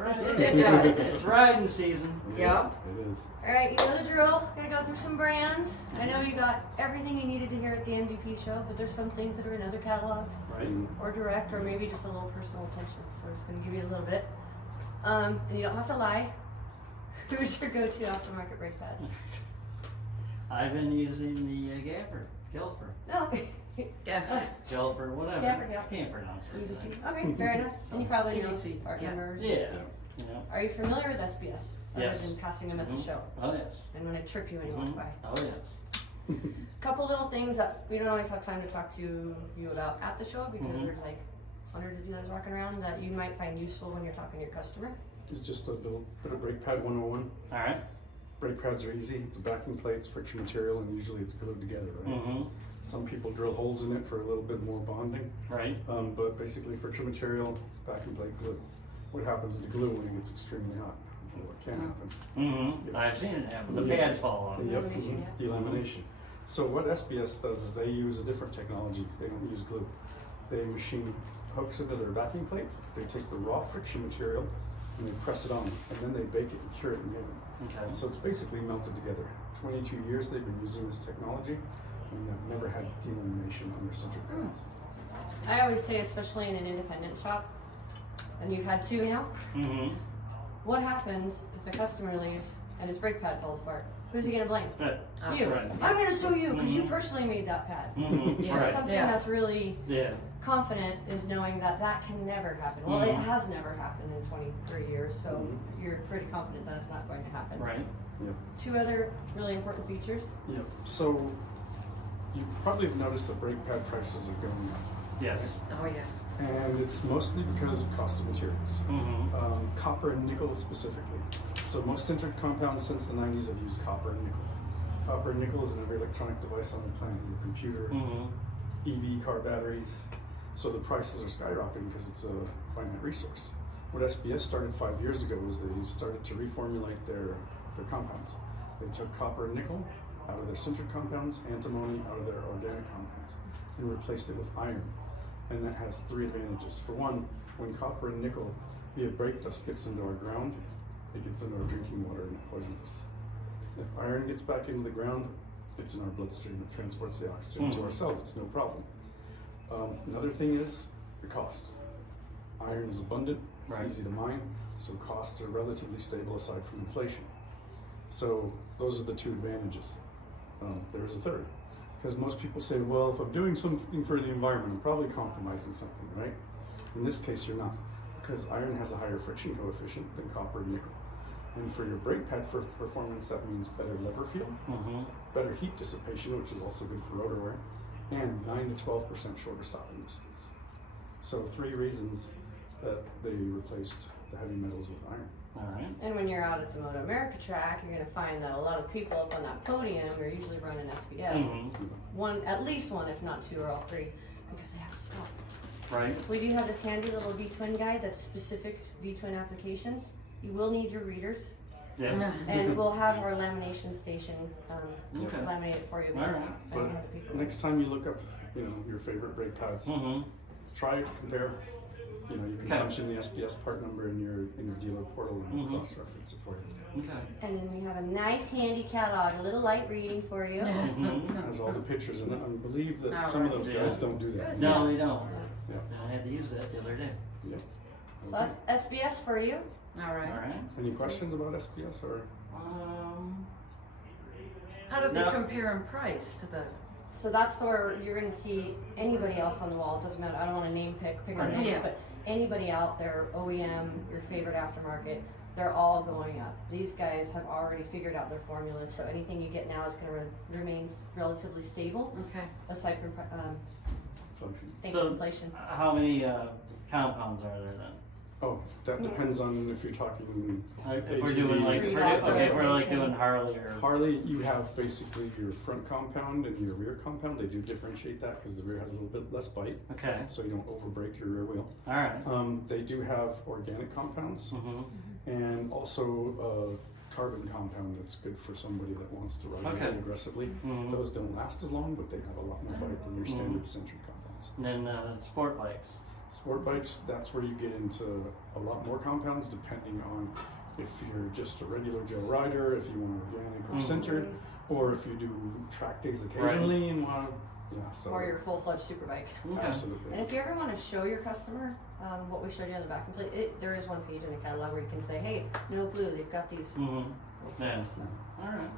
It's riding season. Yep. It is. Alright, you know the drill. Gonna go through some brands. I know you got everything you needed to hear at the MVP show, but there's some things that are in other catalogs. Right. Or direct, or maybe just a little personal attention. So we're just gonna give you a little bit. And you don't have to lie. Who's your go-to aftermarket brake pads? I've been using the Gelfer, No. Gelfer, whatever. Gelfer, yeah. I can't pronounce it. EBC. Okay, fair enough. And you probably know EBC, part yeah. numbers. Yeah. You know. Are you familiar with SBS? Other Yes. than passing them at the show. Oh yes. And when I trip you when you walk by. Oh yes. Couple little things that we don't always have time to talk to you about at the show because there's like hundreds of dealers walking around that you might find useful when you're talking to your customer. It's just a little bit of brake pad 101. All right. Brake pads are easy. It's a backing plate, it's friction material, and usually it's glued together, right? Some people drill holes in it for a little bit more bonding. Right. But basically friction material, backing plate, glue. What happens is the glue when it gets extremely hot. What can happen? I've seen it happen. The Lamination. pads fall off. Yep. Lamination, yeah. Delamination. So what SBS does is they use a different technology. They don't use glue. They machine hooks into their backing plate. They take the raw friction material and they press it on, and then they bake it and cure it in the oven. Okay. So it's basically melted together. 22 years they've been using this technology, and they've never had delamination on their sintered pads. I always say, especially in an independent shop, and you've had two now, what happens if the customer leaves and his brake pad falls apart? Who's he gonna blame? You. Right. I'm gonna sue you because you personally made that pad. Yeah. Right. Something Yeah. that's really Yeah. confident is knowing that that can never happen. Well, it has never happened in 23 years, so you're pretty confident that it's not going to happen. Right. Yep. Two other really important features. Yep. So you probably have noticed that brake pad prices are going up. Yes. Oh, yeah. And it's mostly because of cost of materials. Copper and nickel specifically. So most sintered compounds since the 90s have used copper and nickel. Copper and nickel is in every electronic device on the planet, your computer, EV car batteries. So the prices are skyrocketing because it's a finite resource. What SBS started 5 years ago was they started to reformulate their compounds. They took copper and nickel out of their sintered compounds, antimony out of their organic compounds, and replaced it with iron. And that has three advantages. For one, when copper and nickel via brake dust gets into our ground, it gets into our drinking water and it poisons us. If iron gets back into the ground, it's in our bloodstream, it transports the oxygen to our cells, it's no problem. Another thing is the cost. Iron is abundant, it's easy to mine, so costs are relatively stable aside from inflation. So those are the two advantages. There is a third. Because most people say, well, if I'm doing something for the environment, I'm probably compromising something, right? In this case, you're not. Because iron has a higher friction coefficient than copper and nickel. And for your brake pad for performance, that means better lever feel, better heat dissipation, which is also good for rotor wear, and 9 to 12% shorter stopping distance. So 3 reasons that they replaced the heavy metals with iron. All right. And when you're out at the Moto America track, you're gonna find that a lot of people up on that podium are usually running SBS. One, at least one, if not two or all three, because they have to stop. Right. We do have this handy little V-twin guide that's specific V-twin applications. You will need your readers, Yeah. and we'll have our lamination station Okay. laminate it for you. All right. because I But don't have the people. next time you look up, your favorite brake pads, try to compare. You can punch in the SBS part number in your dealer portal and cross-reference it for you. Okay. And then we have a nice handy catalog, a little light reading for you. It has all the pictures in it. I believe that some of those guys don't do that. No, they don't. Yeah. I had to use that the other day. Yep. So that's SBS for you. All right. All right. Any questions about SBS or? How do they No. compare in price to the? So that's where you're going to see anybody else on the wall. It doesn't matter. I don't want to pick on Right. names, Yeah. but anybody out there, OEM, your favorite aftermarket, they're all going up. These guys have already figured out their formulas, so anything you get now is going to remain relatively stable, Okay. aside from Function. inflation. How many compounds are there then? Oh, that depends on if you're talking Like if we're ATVs. doing like, Street if we're like racing. doing Harley or. Harley, you have basically your front compound and your rear compound. They do differentiate that because the rear has a little bit less bite, Okay. so you don't overbrake your rear wheel. All right. They do have organic compounds and also a carbon compound that's good for somebody that wants to ride really aggressively. Those don't last as long, but they have a lot more bite than your standard centered compounds. And then sport bikes. Sport bikes, that's where you get into a lot more compounds depending on if you're just a regular Joe rider, if you want organic or centered, or if you do track days occasionally and want to, so. Or your full-fledged super bike. Okay. Absolutely. And if you ever want to show your customer what we showed you on the backing plate, there is one page in the catalog where you can say, hey, no glue, they've got these. Yeah. All right.